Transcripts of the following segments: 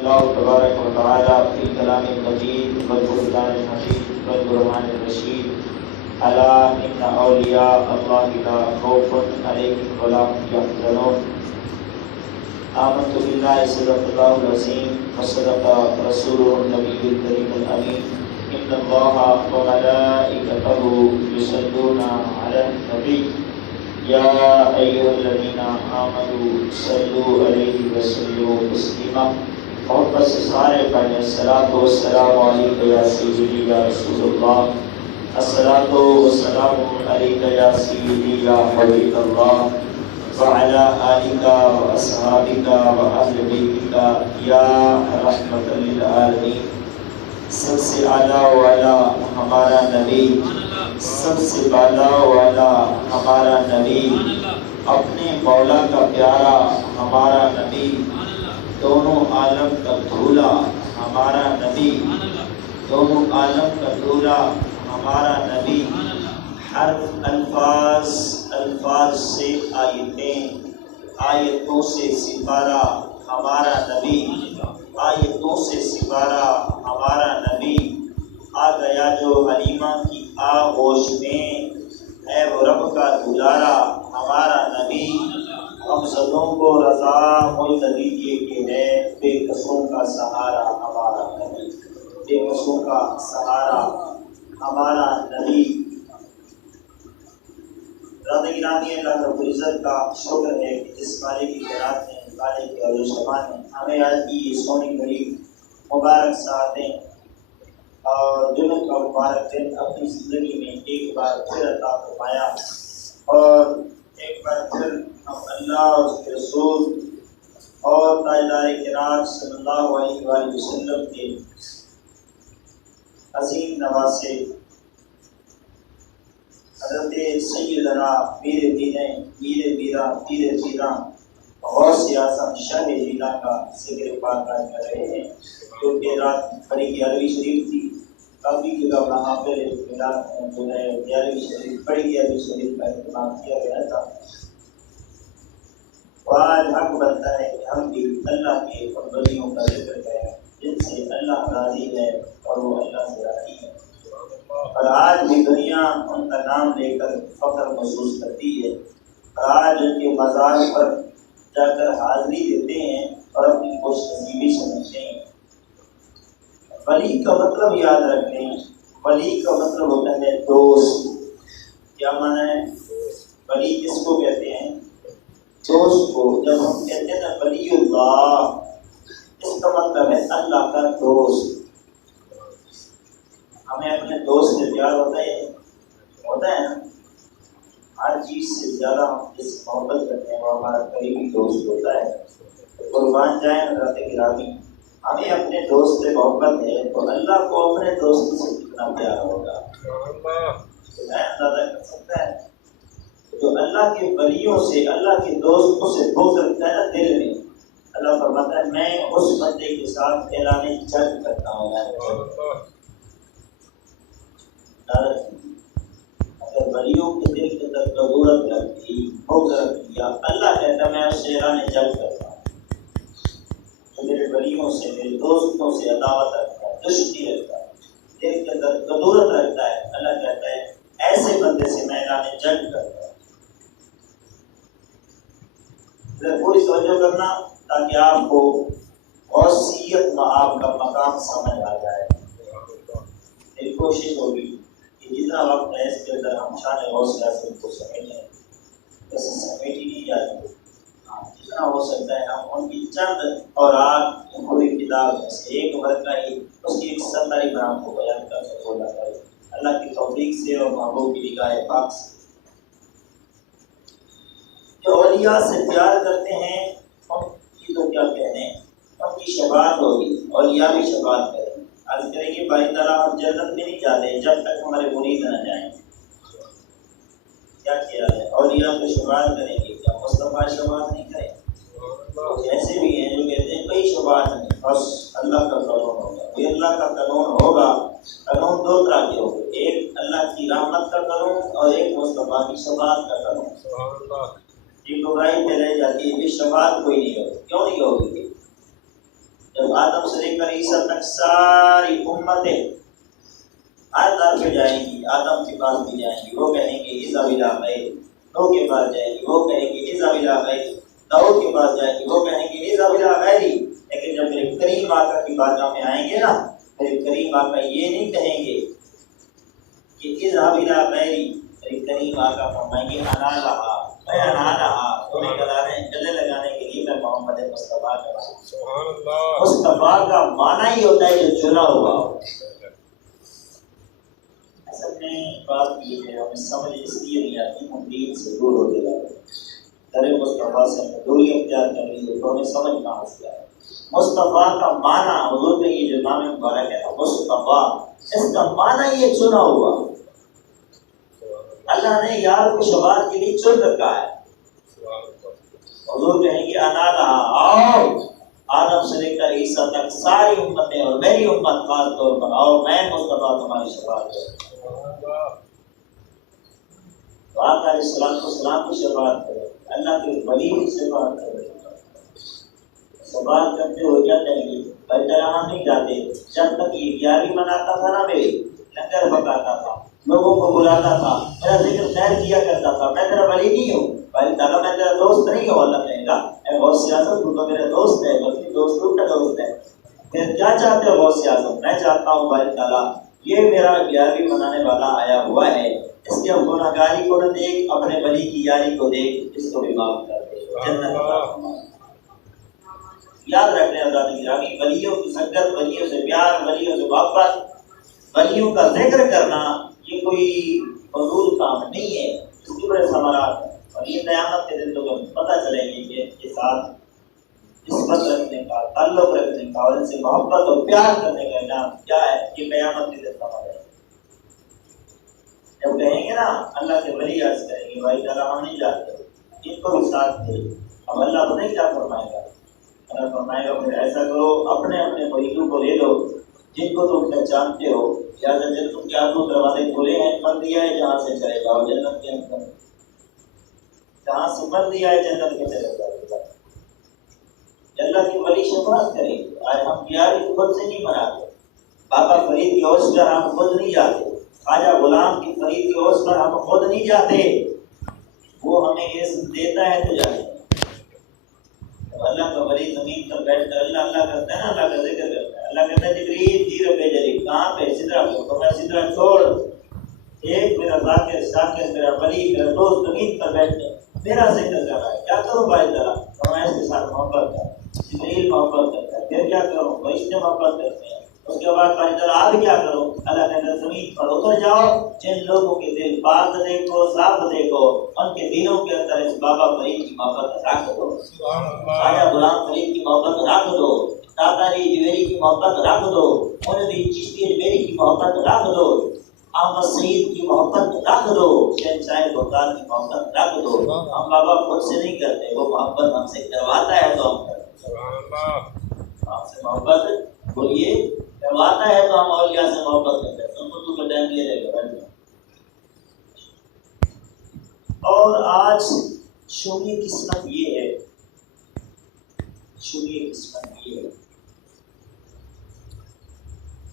الله تبارك وتعالى في الكلام المجيد والقرآن الحميد والقرآن الرشيد ألا إن أولياء الله لا خوف عليهم ولا هم يحزنون آمنت بالله صدق الله العظيم وصدق رسوله النبي الكريم الأمين إن الله وملائكته يصلون على النبي يا أيها الذين آمنوا صلوا عليه وسلموا تسليما محبت سے سارے پڑھیں الصلاۃ والسلام علیک یا سیدی یا رسول اللہ الصلاۃ والسلام علیک یا سیدی یا حبیب اللہ وعلى آلك وأصحابك وأهل بيتك یا رحمت للعالمین۔ سب سے اعلیٰ والا ہمارا نبی، سب سے بالا والا ہمارا نبی، اپنے مولا کا پیارا ہمارا نبی، دونوں عالم کا دھولا ہمارا نبی، دونوں عالم کا دھولا ہمارا نبی، حرف الفاظ سے آیتوں سے سپارہ ہمارا نبی، آیتوں سے سپارہ ہمارا نبی، آ گیا جو حلیمہ کی آغوش میں، ہے وہ رب کا دلارا ہمارا نبی، ہم سبوں کو رضا ملک دیجیے کہ ہے بے قصوں کا سہارا ہمارا نبی، بے قصوں کا سہارا ہمارا نبی۔ رضا گرامی اللہ رب العزت کا شکر ہے کہ جس مالک کی خیرات نے مالک کے عرض شمان نے ہمیں آج کی یہ سونی بڑی مبارک ساعتیں اور جنت کا مبارک دن اپنی زندگی میں ایک بار پھر عطا فرمایا، اور ایک بار پھر ہم اللہ اور اس کے رسول اور تاجدار کرام صلی اللہ علیہ وآلہ وسلم کے عظیم نواسے حضرت سیدنا میر پیراں غوث اعظم شاہ جیلان کا ذکر پاک کر رہے ہیں، جو کہ رات بڑی 11ویں شریف تھی، کافی جگہ وہاں پہ جو ہے 11ویں شریف بڑی 11ویں شریف کا اہتمام کیا گیا تھا۔ آج حق بنتا ہے کہ ہم بھی اللہ کے بندیوں کا ذکر کریں جن سے اللہ راضی ہے اور وہ اللہ سے راضی ہے، اور آج بھی دنیا ان کا نام لے کر فخر محسوس کرتی ہے، اور آج ان کے مزار پر جا کر حاضری دیتے ہیں اور اپنی خوش نصیبی سمجھتے ہیں۔ ولی کا مطلب یاد رکھیں، ولی کا مطلب ہوتا ہے دوست۔ کیا معنی ہے؟ ولی کس کو کہتے ہیں؟ دوست کو۔ جب ہم کہتے ہیں نا ولی اللہ، اس کا مطلب ہے اللہ کا دوست۔ ہمیں اپنے دوست سے پیار ہوتا ہے نا، ہر چیز سے زیادہ ہم جس محبت کرتے ہیں وہ ہمارا قریبی دوست ہوتا ہے۔ قربان جائیں حضرت گرامی، ہمیں اپنے دوست سے محبت ہے تو اللہ کو اپنے دوست سے کتنا پیار ہوگا، میں اندازہ کر سکتا ہے۔ جو اللہ کے ولیوں سے، اللہ کے دوستوں سے بغض رکھتا ہے نا دل میں، اللہ فرماتا ہے میں اس بندے کے ساتھ اعلان جنگ کرتا ہوں۔ اگر ولیوں کے دل کے اندر ضرورت رکھتی، بغض رکھ دیا، اللہ کہتا ہے میں اس سے اعلان جنگ کرتا ہوں۔ جو میرے ولیوں سے، میرے دوستوں سے عداوت رکھتا ہے، دشمنی رکھتا ہے، دل کے اندر ضرورت رکھتا ہے، اللہ کہتا ہے ایسے بندے سے میں اعلان جنگ کرتا ہوں۔ پوری توجہ کرنا تاکہ آپ کو غوثیت معاب کا مقام سمجھ آ جائے۔ میری کوشش ہوگی کہ جتنا وقت ہے اس کے اندر ہم شان غوث اعظم کو سمجھیں، ویسے سمیٹی نہیں جاتی، جتنا ہو سکتا ہے ہم ان کی چند اور آج پوری کتاب میں سے ایک ورقہ ہی اس کی ایک سطری نام کو بیان کر سکوں گا اللہ کی توفیق سے اور محبوب کی نگاہ پاک سے۔ جو اولیاء سے پیار کرتے ہیں ان کی تو کیا کہنے، ان کی شفاعت ہوگی، اولیاء بھی شفاعت کریں۔ عرض کریں گے باری تعالیٰ ہم جنت میں نہیں جاتے جب تک ہمارے مرید نہ جائیں۔ کیا خیال ہے؟ اولیاء تو شفاعت کریں گے، کیا مصطفیٰ شفاعت نہیں کریں؟ ایسے بھی ہیں جو کہتے ہیں کوئی شفاعت نہیں، بس اللہ کا قانون ہوگا۔ یہ اللہ کا قانون ہوگا، قانون دو طرح کے ہوگے، ایک اللہ کی رحمت کا قانون اور ایک مصطفیٰ کی شفاعت کا قانون۔ یہ گمراہی پھیلائی جاتی ہے کہ شفاعت کوئی نہیں ہوگی، کیوں نہیں ہوگی؟ جب آدم سے لے کر عیسیٰ تک ساری امتیں ہر طرف پہ جائیں گی، آدم کے پاس بھی جائیں گی، وہ کہیں گے عیسیٰ بلا خیر، نوح کے پاس جائیں گی، وہ کہیں گے عیسیٰ بلا خیر، داؤد کے پاس جائیں گے، وہ کہیں گے عیسیٰ بلا خیر۔ لیکن جب میرے کریم آقا کی بارگاہ میں آئیں گے نا، میرے کریم آقا یہ نہیں کہیں گے کہ عیسیٰ بلا خیر، میرے کریم آقا فرمائیں گے انا لہا، میں انا لہا، انہیں گلے لگانے کے لیے میں محمد مصطفیٰ کا نام۔ سبحان اللہ۔ مصطفیٰ کا معنی ہی ہوتا ہے جو چنا ہوا ہو۔ اصل میں بات یہ ہے، ہمیں سمجھ اس لیے نہیں آتی، ہم دین سے دور ہوتے جاتے ہیں، در مصطفیٰ سے ہمیں دوری اختیار کر لی ہے تو ہمیں سمجھ کہاں سے آئے۔ مصطفیٰ کا معنی، حضور نے یہ جو نام مبارک ہے مصطفیٰ، اس کا معنی یہ چنا ہوا، اللہ نے یار کو شفاعت کے لیے چن رکھا ہے۔ حضور کہیں گے انا لہا، آؤ آدم سے لے کر عیسیٰ تک ساری امتیں اور میری امت خاص طور پر آؤ، میں مصطفیٰ تمہاری شفاعت کروں۔ تو آقا علیہ السلام کی شفاعت کرے، اللہ کے ولی کی شفاعت کرے، شفاعت کرتے ہو کیا کہیں گے؟ بھائی طرح ہم نہیں جاتے، جب تک یہ 11ویں مناتا تھا نا، میرے لنگر پکاتا تھا، لوگوں کو بلاتا تھا، میرا ذکر خیر کیا کرتا تھا، میں تیرا ولی نہیں ہوں بھائی تعالیٰ، میں تیرا دوست نہیں ہوں۔ اللہ کہے گا اے غوث اعظم تو میرا دوست ہے، بلکہ دوستوں کا دوست ہے، پھر کیا چاہتے ہو غوث اعظم؟ میں چاہتا ہوں بھائی تعالیٰ یہ میرا 11ویں منانے والا آیا ہوا ہے، اس کی گناہ گاری کو نہ دیکھ، اپنے ولی کی یاری کو دیکھ، اس کو بھی معاف کر دے، جنت عطا فرما۔ یاد رکھنے حضرات گرامی، ولیوں کی سنگت، ولیوں سے پیار، ولیوں سے محبت، ولیوں کا ذکر کرنا یہ کوئی فضول کام نہیں ہے، اس کی بڑے ثمرات ہیں، اور یہ قیامت کے دن تو پتہ چلے گی کہ ان کے ساتھ نسبت رکھنے کا، تعلق رکھنے کا اور ان سے محبت اور پیار کرنے کا انعام کیا ہے، یہ قیامت کے دن سمجھ ہے۔ جب کہیں گے نا اللہ کے ولی عرض کریں گے بھائی تعالیٰ ہم نہیں جانتے، ان کو بھی ساتھ دے، اب اللہ کو نہیں کیا فرمائے گا؟ اللہ فرمائے گا پھر ایسا کرو، اپنے اپنے مریدوں کو لے لو جن کو تم پہچانتے ہو، یا جب تم کیا تو دروازے کھلے ہیں، مر دیا ہے جہاں سے چلے جاؤ جنت کے اندر، جہاں سے مر دیا ہے جنت کے چلے جاؤ۔ اللہ کی ولی شفاعت کریں گے۔ آج ہم پیاری خود سے نہیں مناتے، بابا فرید کی عرس پر ہم خود نہیں جاتے، خواجہ غلام کی فرید کی عرس پر ہم خود نہیں جاتے، وہ ہمیں عزت دیتا ہے تو جاتے ہیں۔ اللہ کا ولی زمین پر بیٹھ کر اللہ اللہ کرتا ہے نا، اللہ کا ذکر کرتا ہے، اللہ کہتا ہے جبریل دیر بھیجری، کہاں پہ؟ سدرہ کو، تو میں سدرہ چھوڑ، ایک میرا ذاکر شاکر میرا ولی میرا دوست زمین پر بیٹھے میرا ذکر کر رہا ہے، کیا کروں بھائی ذرا؟ اور میں اس کے ساتھ محبت کرتا ہوں، جبریل محبت کرتا ہے، پھر کیا کروں؟ فرشتے محبت کرتے ہیں، اس کے بعد بھائی ذرا آپ کیا کروں؟ اللہ کہتا ہے زمین پر اتر جاؤ، جن لوگوں کے دل پاک دیکھو، صاف دیکھو، ان کے دلوں کے اندر اس بابا فرید کی محبت رکھ دو، خواجہ غلام فرید کی محبت رکھ دو، داتا علی جویری کی محبت رکھ دو، مولوی چشتی اجمیری کی محبت رکھ دو، احمد سعید کی محبت رکھ دو، شہنشاہ بغداد کی محبت رکھ دو۔ ہم بابا خود سے نہیں کرتے، وہ محبت ہم سے کرواتا ہے تو ہم کرتے ہیں، ہم سے محبت بولیے کرواتا ہے تو ہم اولیاء سے محبت کرتے ہیں۔ سنتوں کا ٹائم یہ رہے گا۔ اور آج شومی قسمت یہ ہے، شومی قسمت یہ ہے،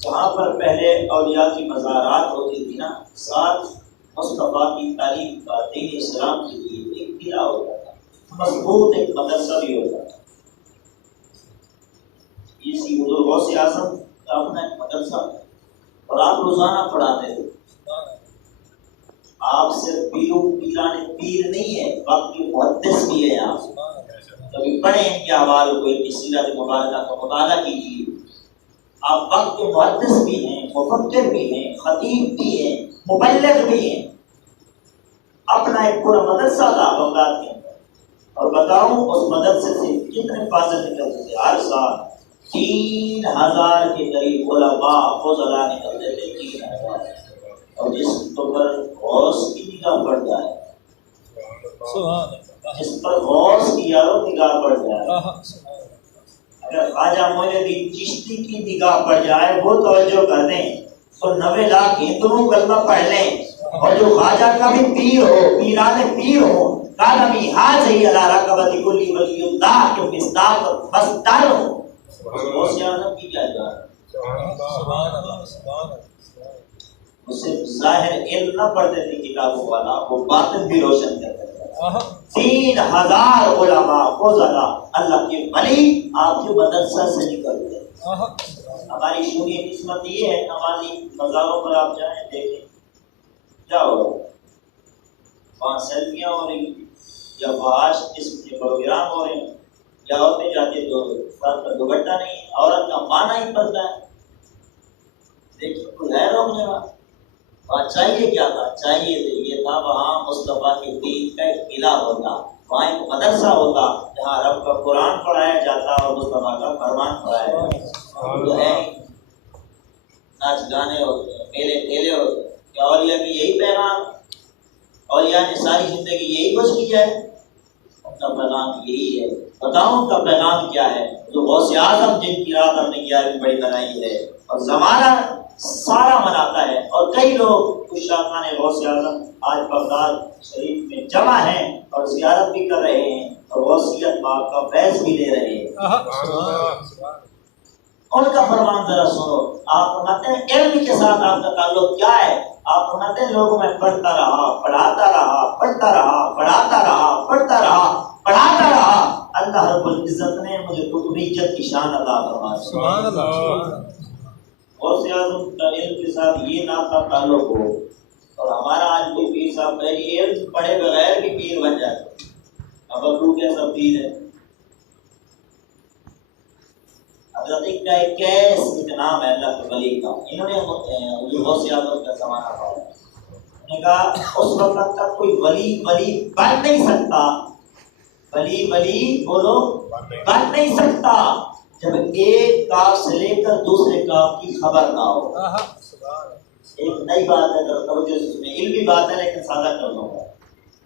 جہاں پر پہلے اولیاء کی مزارات ہوتی تھی نا، ساتھ مصطفیٰ کی تعلیم کا، دین اسلام کے لیے ایک قلعہ ہوتا تھا، مضبوط ایک مدرسہ بھی ہوتا تھا۔ اسی حضور غوث اعظم کا اپنا ایک مدرسہ تھا، اور آپ روزانہ پڑھاتے تھے۔ آپ صرف پیران پیر نہیں ہے، وقت کے محدث بھی ہیں۔ آپ کبھی پڑھیں ان کے احوال کو، ان کی سیرت مبارکہ کا مطالعہ کیجیے۔ آپ وقت کے محدث بھی ہیں، مفکر بھی ہیں، خطیب بھی ہیں، مبلغ بھی ہیں۔ اپنا ایک پورا مدرسہ تھا بغداد کے اندر، اور بتاؤں اس مدرسے سے کتنے فاضل نکلتے تھے۔ ہر سال 3000 کے قریب علماء فضلاء نکلتے تھے، 3000۔ اور جس پر غوث کی نگاہ پڑ جائے، جس پر غوث کی یارو نگاہ پڑ جائے، اگر خواجہ معین الدین چشتی کی نگاہ پڑ جائے، وہ توجہ کر دیں تو 90 لاکھ ہندوؤں کلمہ پڑھ لیں، اور جو خواجہ کا بھی پیر ہو، پیران پیر ہو، کالمی حاضی علی رقبۃ کل ولی اللہ کے مصداق مصدر ہو، غوث اعظم کی کیا جان؟ وہ صرف ظاہر علم نہ پڑھتے تھے کتابوں والا، وہ باطن بھی روشن کرتے تھے۔ 3000 علماء فضلا اللہ کے ولی آپ کے مدرسہ سے نکلتے۔ ہماری شونی قسمت یہ ہے، ہماری مزاروں پر آپ جائیں دیکھیں کیا ہو رہا ہے، وہاں سیلفیاں ہو رہی یا فحش قسم کے پروگرام ہو رہے ہیں، یا عورتیں جاتے تو سر کا دوپٹہ نہیں، عورت کا مانا ہی پڑتا ہے۔ دیکھیں کوئی ہے روکنے والا؟ وہاں چاہیے کیا تھا؟ چاہیے یہ تھا وہاں مصطفیٰ کے دین کا ایک قلعہ ہوتا، وہاں ایک مدرسہ ہوتا جہاں رب کا قرآن پڑھایا جاتا اور مصطفیٰ کا فرمان پڑھایا جاتا۔ جو ہے ناچ گانے ہوتے ہیں، میلے ٹھیلے ہوتے ہیں، کیا اولیاء کی یہی پیغام؟ اولیاء نے ساری زندگی یہی کچھ کیا ہے؟ ان کا پیغام یہی ہے۔ بتاؤں ان کا پیغام کیا ہے؟ جو غوث اعظم جن کی رات ہم نے 11ویں بڑی بنائی ہے اور زمانہ سارا مناتا ہے، اور کئی لوگ شاخان غوث اعظم آج بغداد شریف میں جمع ہیں اور زیارت بھی کر رہے ہیں اور غوثیت پاک کا فیض بھی لے رہے ہیں۔ ان کا فرمان ذرا سنو۔ آپ فرماتے ہیں علم کے ساتھ آپ کا تعلق کیا ہے؟ آپ فرماتے ہیں لوگوں میں پڑھتا رہا، پڑھاتا رہا، پڑھتا رہا، پڑھاتا رہا، پڑھتا رہا، پڑھاتا رہا، اللہ رب العزت نے مجھے قطبیت کی شان عطا فرمائی۔ سبحان اللہ۔ غوث اعظم کا علم کے ساتھ یہ نام کا تعلق ہو، اور ہمارا آج کوئی پیر صاحب ہے علم پڑھے بغیر بھی پیر بن جاتے۔ اب ابو کیسا پیر ہے؟ حضرت کا ایک کیس ایک نام ہے اللہ کے ولی کا، انہوں نے غوث اعظم کا زمانہ پڑھا، انہوں نے کہا اس وقت تک کوئی ولی بن نہیں سکتا، ولی بولو بن نہیں سکتا جب ایک کاف سے لے کر دوسرے کاف کی خبر نہ ہو۔ ایک نئی بات ہے، توجہ سے سنیں، علمی بات ہے لیکن سادہ کر دوں گا۔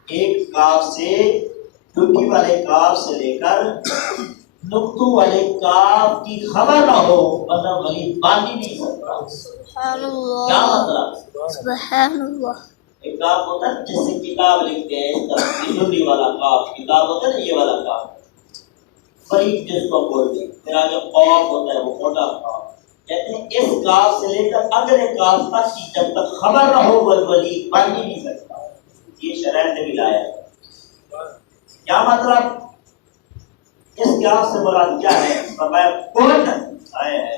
ایک کاف سے ٹوٹی والے کاف سے لے کر نقطوں والے کاف کی خبر نہ ہو، بندہ ولی بن ہی نہیں سکتا۔ سبحان اللہ۔ کیا مطلب؟ سبحان اللہ۔ ایک کاف ہوتا ہے جیسے کتاب لکھتے ہیں، اس طرح ٹوٹی والا کاف کتاب ہوتا ہے نا، یہ والا کاف فریق جس کو بولتے ہیں، پھر آگے قاف ہوتا ہے وہ موٹا کاف، کہتے ہیں اس کاف سے لے کر اگلے کاف تک کی جب تک خبر نہ ہو وہ ولی بن ہی نہیں سکتا۔ یہ شرائط بھی لایا ہے۔ کیا مطلب؟ اس کاف سے مراد کیا ہے؟ فرمایا کن آئے ہے،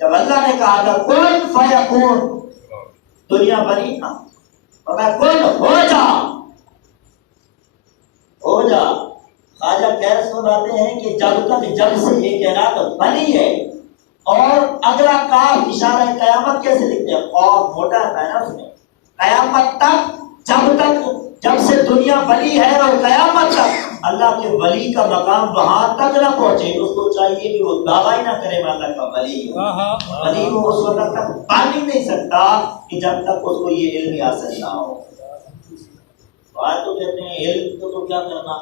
جب اللہ نے کہا تھا کن فیکون، دنیا بنی نا، فرمایا کن ہو جا، ہو جا۔ خواجہ کیرس بتاتے ہیں کہ جب سے یہ کائنات بنی ہے، اور اگلا کاف اشارہ قیامت کیسے لکھتے ہیں؟ قاف موٹا ہے نا اس میں، قیامت تک جب سے دنیا بنی ہے اور قیامت تک اللہ کے ولی کا مقام وہاں تک نہ پہنچے، اس کو چاہیے کہ وہ دعویٰ ہی نہ کرے میں اللہ کا ولی ہوں۔ ولی وہ اس وقت تک بن ہی نہیں سکتا کہ جب تک اس کو یہ علم حاصل نہ ہو۔ آج تو کہتے ہیں علم تو کیا کرنا،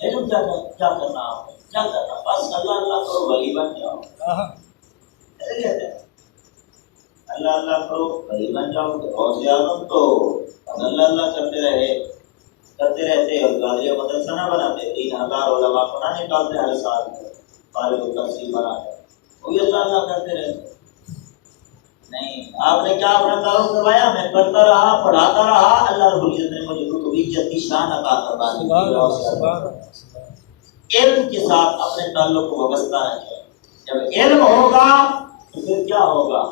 علم کیا کرنا، کیا کرنا، بس اللہ کرو ولی بن جاؤ، ایسے کہتے ہیں اللہ اللہ کرو ولی بن جاؤ۔ غوث اعظم تو اللہ کرتے رہتے اور قادریہ مدرسہ نہ بناتے، 3000 علماء کو نہ نکالتے ہر سال طالب التحصیل بناتے، وہ بھی اللہ کرتے رہتے۔ نہیں، آپ نے کیا اپنا تعارف کروایا؟ میں کرتا رہا، پڑھاتا رہا، اللہ رب العزت نے مجھے قطبیت کی شان عطا فرما دی۔ علم کے ساتھ اپنے تعلق کو وابستہ رکھیں۔ جب علم ہوگا تو پھر کیا ہوگا؟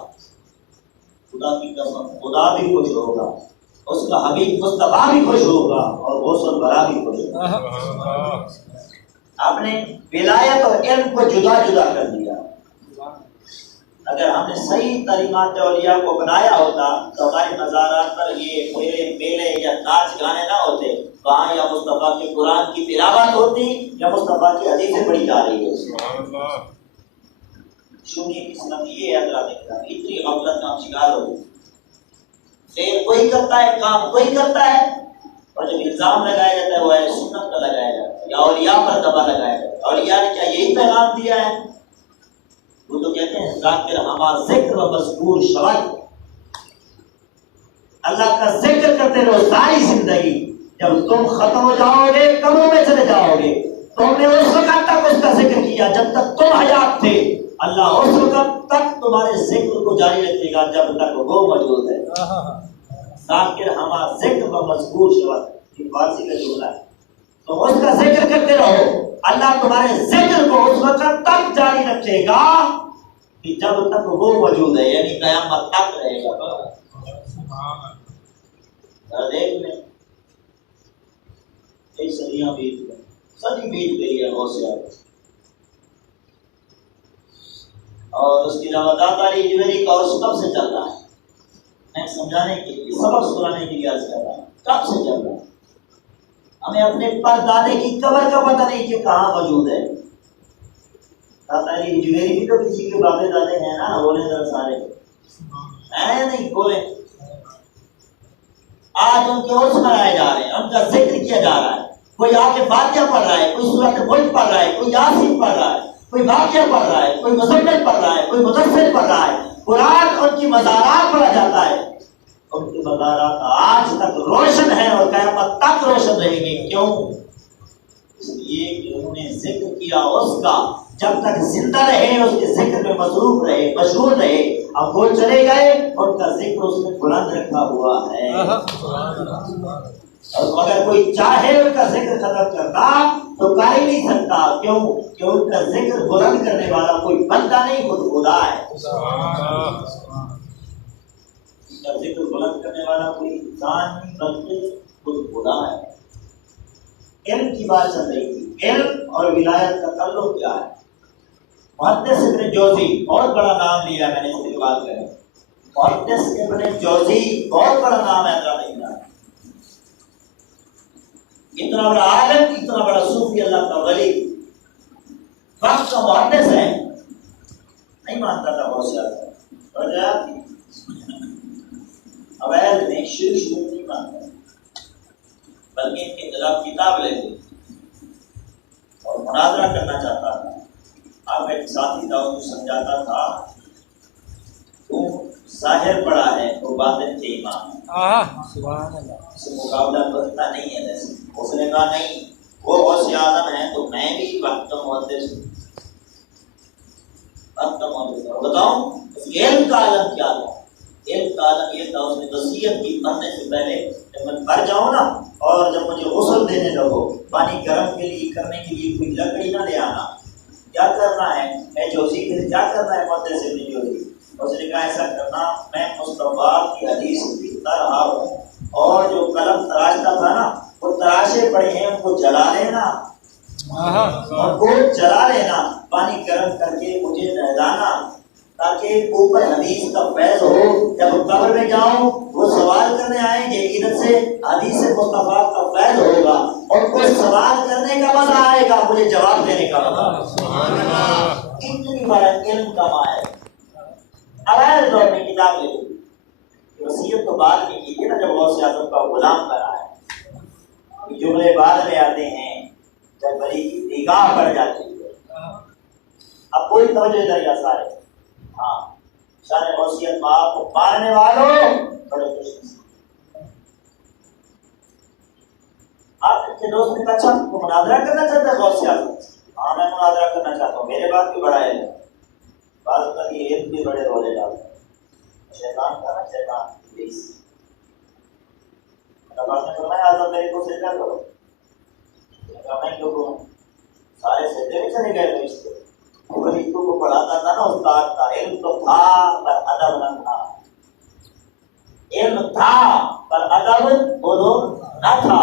خدا کی قسم خدا بھی خوش ہوگا، اس کا حبیب مصطفیٰ بھی خوش ہوگا، اور غوث الورا بھی خوش ہوگا۔ آپ نے ولایت اور علم کو جدا جدا کر دیا۔ اگر ہم نے صحیح تعلیمات اولیاء کو بنایا ہوتا تو ہمارے مزارات پر یہ پھیرے میلے یا ناچ گانے نہ ہوتے، وہاں یا مصطفیٰ کے قرآن کی تلاوت ہوتی یا مصطفیٰ کی حدیثیں پڑھی جا رہی ہے۔ شونی قسمت یہ ہے اللہ دیکھتا ہے، اتنی غفلت کا شکار ہو خیر کوئی کرتا ہے، کام کوئی کرتا ہے، اور جب الزام لگایا جاتا ہے وہ اہل سنت کا لگایا جاتا ہے یا اولیاء پر دبا لگایا جاتا ہے۔ اولیاء نے کیا یہی پیغام دیا ہے؟ وہ تو کہتے ہیں ذاکر ہما ذکر و مذکور شود، اللہ کا ذکر کرتے رہو ساری زندگی، جب تم ختم ہو جاؤ گے، کموں میں چلے جاؤ گے، تو ہم نے اس وقت تک اس کا ذکر کیا جب تک تم حیات تھے، اللہ اس وقت تک تمہارے ذکر کو جاری رکھے گا جب تک وہ موجود ہے۔ ذاکر ہما ذکر و مذکور شود، یہ فارسی کا جملہ ہے، تو اس کا ذکر کرتے رہو، اللہ تمہارے ذکر کو اس وقت تک جاری رکھے گا کہ جب تک وہ موجود ہے، یعنی قیامت تک رہے گا۔ دیکھ لیں کئی صدیاں بیت گئی، صدی بیت گئی ہے بہت سے آگے، اور اس کی علاوہ داتا علی جویری کا عرص کب سے چل رہا ہے؟ میں سمجھانے کے لیے، سبق سنانے کے لیے عرض کر رہا ہوں، کب سے چل رہا ہے؟ ہمیں اپنے پردادے کی قبر کا پتہ نہیں کہ کہاں موجود ہے۔ داتا علی جویری بھی تو کسی کے باپ دادے ہیں نا، بولے ذرا سارے ہیں نہیں، بولے۔ آج ان کے عرص منائے جا رہے ہیں، ان کا ذکر کیا جا رہا ہے، کوئی آ کے فاتحہ پڑھ رہا ہے، کوئی سورۃ ملک پڑھ رہا ہے، کوئی یاسین پڑھ رہا ہے، کوئی واقعہ پڑھ رہا ہے، کوئی مزمل پڑھ رہا ہے، کوئی مدثر پڑھ رہا ہے، قرآن ان کی مزارات پڑھا جاتا ہے۔ ان کی مزارات آج تک روشن ہے اور قیامت تک روشن رہیں گے۔ کیوں؟ اس لیے کہ انہوں نے ذکر کیا اس کا، جب تک زندہ رہے اس کے ذکر میں مصروف رہے، مشغول رہے۔ اب وہ چلے گئے، ان کا ذکر اس نے بلند رکھا ہوا ہے، اور اگر کوئی چاہے ان کا ذکر ختم کرنا تو کر ہی نہیں سکتا۔ کیوں؟ کہ ان کا ذکر بلند کرنے والا کوئی بندہ نہیں، خود خدا ہے۔ ان کا ذکر بلند کرنے والا کوئی انسان نہیں بلکہ خود خدا ہے۔ علم کی بات چل رہی تھی، علم اور ولایت کا تعلق کیا ہے؟ محدث ابن جوزی، بہت بڑا نام لیا میں نے اس کی بات کریں، محدث ابن جوزی بہت بڑا نام ہے، اتنا بڑا عالم، اتنا بڑا صوفی، اللہ کا ولی، وقت کا محدث ہے، نہیں مانتا تھا بہت زیادہ، اویل میں شروع نہیں مانتا، بلکہ ان کے خلاف کتاب لیتے اور مناظرہ کرنا چاہتا تھا۔ اب ایک ساتھی تھا، وہ سمجھاتا تھا تو ظاہر پڑا ہے تو باطن کے امام، اس سے مقابلہ بنتا نہیں ہے۔ جیسے اس نے کہا نہیں، وہ غوث اعظم ہے تو میں بھی وقت کا محدث ہوں، وقت کا محدث ہوں۔ بتاؤں اس کے علم کا عالم کیا تھا؟ علم کا عالم یہ تھا، اس نے وصیت کی مرنے سے پہلے جب میں مر جاؤں نا، اور جب مجھے غسل دینے لگو، پانی گرم کے لیے کرنے کے لیے کوئی لکڑی نہ لے آنا، کیا کرنا ہے؟ اے جوزی کیا کرنا ہے؟ محدث ابن جوزی اس نے کہا ایسا کرنا، میں مصطفیٰ کی حدیث لکھتا رہا ہوں، اور جو قلم تراشتا تھا نا، وہ تراشے پڑے ہیں، ان کو جلا لینا، ان کو جلا لینا، پانی گرم کر کے مجھے نہلانا، تاکہ اوپر حدیث کا فیض ہو۔ جب قبر میں جاؤں وہ سوال کرنے آئیں گے، ادھر سے حدیث مصطفیٰ کا فیض ہوگا، اور کوئی سوال کرنے کا مزہ آئے گا، مجھے جواب دینے کا مزہ۔ اتنی بڑا علم کا ماہر، اوائل دور میں کتاب لکھی، وصیت تو بعد میں کی تھی نا، جب غوث اعظم کا غلام بنا ہے، جملے بعد میں آتے ہیں جب بڑی کی نگاہ پڑ جاتی ہے۔ اب کوئی توجہ دریا سارے، ہاں سارے غوثیت باپ کو مارنے والوں بڑے خوش نصیب۔ آپ کے دوست نے کہا کو مناظرہ کرنا چاہتا ہے غوث اعظم؟ ہاں میں مناظرہ کرنا چاہتا ہوں، میرے بات بھی بڑا علم ہے، بعض کا یہ علم بھی بڑے رولے ڈالتے ہیں، شیطان کا نا، شیطان ابلیس۔ اللہ نے فرمایا اعظم میرے کو سجدہ کرو، میں کیوں کروں؟ سارے سجدے میں چلے گئے فرشتے۔ فرشتوں کو پڑھاتا تھا نا استاد کا، علم تو تھا پر ادب نہ تھا، علم تھا پر ادب بولو نہ تھا۔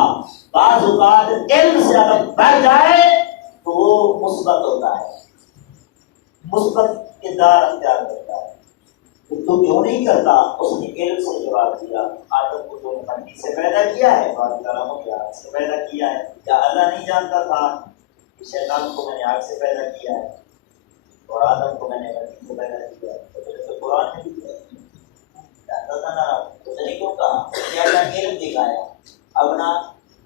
بعض اوقات علم سے ادب بڑھ جائے تو وہ مثبت ہوتا ہے، مثبت کردار اختیار کرتا ہے۔ تو کیوں نہیں کرتا؟ اس نے علم سے جواب دیا، آدم کو تو نے مٹی سے پیدا کیا ہے، بعض کلاموں کے آگ سے پیدا کیا ہے، کیا اللہ نہیں جانتا تھا کہ شیطان کو میں نے آگ سے پیدا کیا ہے اور آدم کو میں نے مٹی سے پیدا کیا ہے؟ تو پھر تو قرآن نے بھی جانتا تھا نا، اس نے کیوں کہا؟ کہ اللہ علم دکھایا، اپنا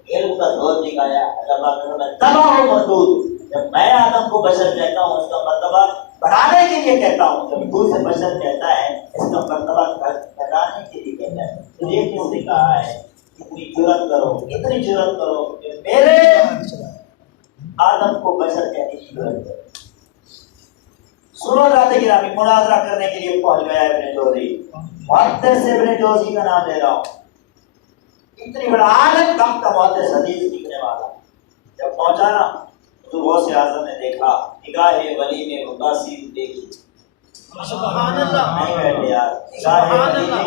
علم کا دور دکھایا۔ اللہ تباہ و مردود، جب میں آدم کو بشر کہتا ہوں اس کا مرتبہ بڑھانے کے لیے کہتا ہوں، جب تو سے بشر کہتا ہے اس کا مرتبہ گھٹانے کے لیے کہتا ہے۔ تو یہ کس نے کہا ہے؟ اتنی جرات کرو، اتنی جرات کرو کہ میرے آدم کو بشر کہنے کی ضرورت ہے۔ سنو ذات گرامی، مناظرہ کرنے کے لیے پہنچ گیا ابن جوزی، محدث ابن جوزی کا نام لے رہا ہوں، اتنی بڑا عالم کم کا محدث حدیث لکھنے والا۔ جب پہنچا نا تو غوث اعظم نے دیکھا، نگاہ ولی میں متاثر دیکھی، سبحان اللہ، نہیں بیٹھے یار، نگاہ ولی میں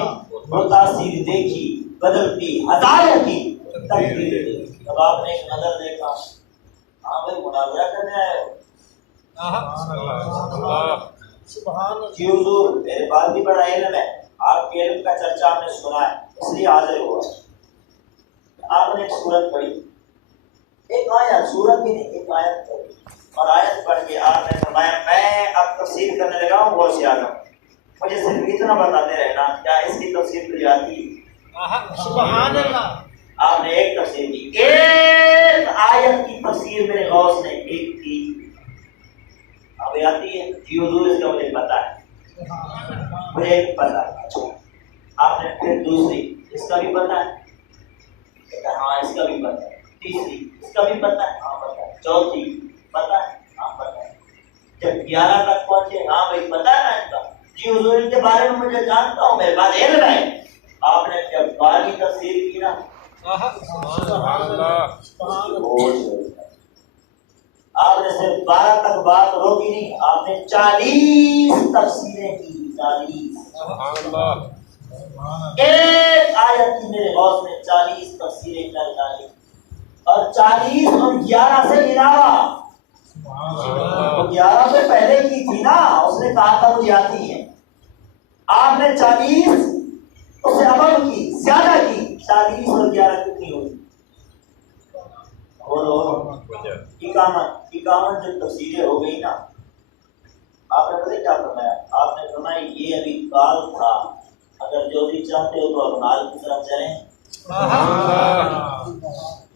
متاثر دیکھی، بدلتی ہزاروں کی تقدیر دیکھی۔ اب آپ نے ایک نظر دیکھا، ہاں بھائی مناظرہ کرنے آئے ہو؟ سبحان اللہ، جی حضور میرے پاس بھی بڑا علم ہے، آپ کے علم کا چرچا آپ نے سنا ہے اس لیے حاضر ہوا۔ آپ نے ایک سورت پڑھی، ایک آیت، سورت بھی نہیں، ایک آیت پڑھی، اور آیت پڑھ کے آپ نے فرمایا میں اب تفسیر کرنے لگا ہوں غوث اعظم، مجھے صرف اتنا بتاتے رہنا کیا اس کی تفسیر تجھے آتی ہے؟ سبحان اللہ، آپ نے ایک تفسیر کی، ایک آیت کی تفسیر میرے غوث نے ایک کی، اب آتی ہے؟ جی حضور اس کا مجھے پتا ہے، مجھے پتا ہے۔ آپ نے پھر دوسری، اس کا بھی پتا ہے؟ ہاں اس کا بھی پتا ہے۔ تیسری، اس کا بھی پتا ہے؟ ہاں پتا ہے۔ چوتھی، پتا ہے؟ ہاں پتا ہے۔ جب 11 تک پہنچے، ہاں بھائی پتا ہے نا ان کا؟ جی حضور ان کے بارے میں مجھے جانتا ہوں، میرے پاس علم ہے۔ آپ نے جب 12ویں تفسیر کی نا، آپ نے صرف 12 تک بات روکی نہیں، آپ نے 40 تفسیریں کی، 40۔ ایک آیت کی میرے غوث نے 40 تفسیریں کر ڈالی، اور 40 اور 11 سے علاوہ، تو 11 سے پہلے کی تھی نا، اس نے کہا تھا مجھے آتی ہے، آپ نے 40 اس سے عمل کی، زیادہ کی، 40 اور 11 کتنی ہوئی؟ اور 51 جب تفسیریں ہو گئی نا، آپ نے پتہ کیا فرمایا؟ آپ نے فرمایا یہ ابھی کال تھا، اگر جو بھی چاہتے ہو تو اب حال کی طرف چلیں۔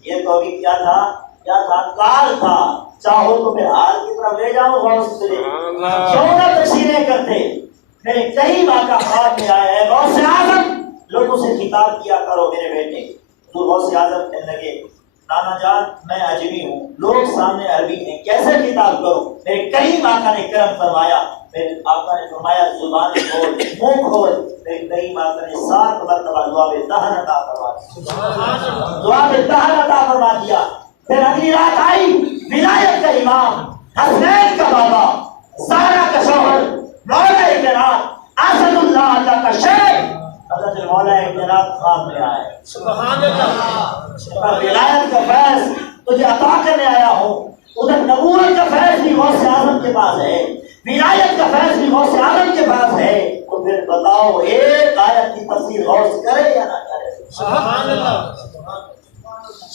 یہ تو ابھی کیا تھا؟ کیا تھا؟ کال تھا، چاہو تو میں حال کی طرف لے جاؤں غوث سے، کیوں نہ تفسیریں کرتے؟ میرے کئی واقعہ خواب میں آیا ہے، غوث اعظم لوگوں سے خطاب کیا کرو میرے بیٹے۔ تو غوث اعظم کہنے لگے نانا جان میں اجمی ہوں، لوگ سامنے عربی ہیں، کیسے خطاب کروں؟ میرے کریم آقا نے کرم فرمایا، میرے آقا نے فرمایا زبان کھول، منہ کھول، میرے کریم آقا نے 7 مرتبہ جواب دہن عطا فرما دیا، جواب دہن عطا فرما دیا۔ پھر اگلی رات آئی، ولایت کا امام، حسنین کا بابا، سارا کا شوہر، مولا کائنات، اسد اللہ اللہ کا شیخ حضرت مولا کائنات خواب میں آئے۔ سبحان اللہ، ولایت کا فیض تجھے عطا کرنے آیا ہوں، ادھر نبوت کا فیض بھی غوث اعظم کے پاس ہے، ولایت کا فیض بھی غوث اعظم کے پاس ہے، تو پھر بتاؤ ایک آیت کی تفسیر غوث کرے یا نہ کرے؟ سبحان اللہ،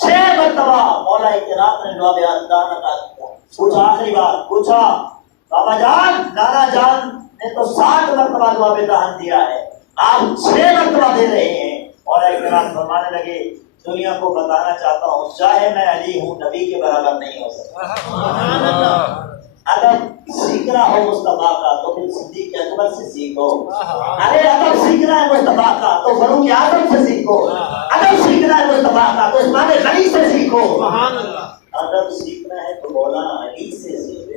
6 مرتبہ مولا کائنات نے جواب دہن عطا کیا۔ پوچھا آخری بات، پوچھا بابا جان، نانا جان نے تو 7 مرتبہ جواب دہن دیا ہے، آپ 6 مرتبہ دے رہے ہیں۔ مولا کائنات فرمانے لگے دنیا کو بتانا چاہتا ہوں، چاہے میں علی ہوں نبی کے برابر نہیں ہو سکتا۔ سبحان اللہ، ادب سیکھنا ہو مصطفیٰ کا تو پھر صدیق اکبر سے سیکھو، ارے ادب سیکھنا ہے مصطفیٰ کا تو فاروق اعظم سے سیکھو، ادب سیکھنا ہے مصطفیٰ کا تو عثمان غنی سے سیکھو، سبحان اللہ، ادب سیکھنا ہے تو مولانا علی سے سیکھو۔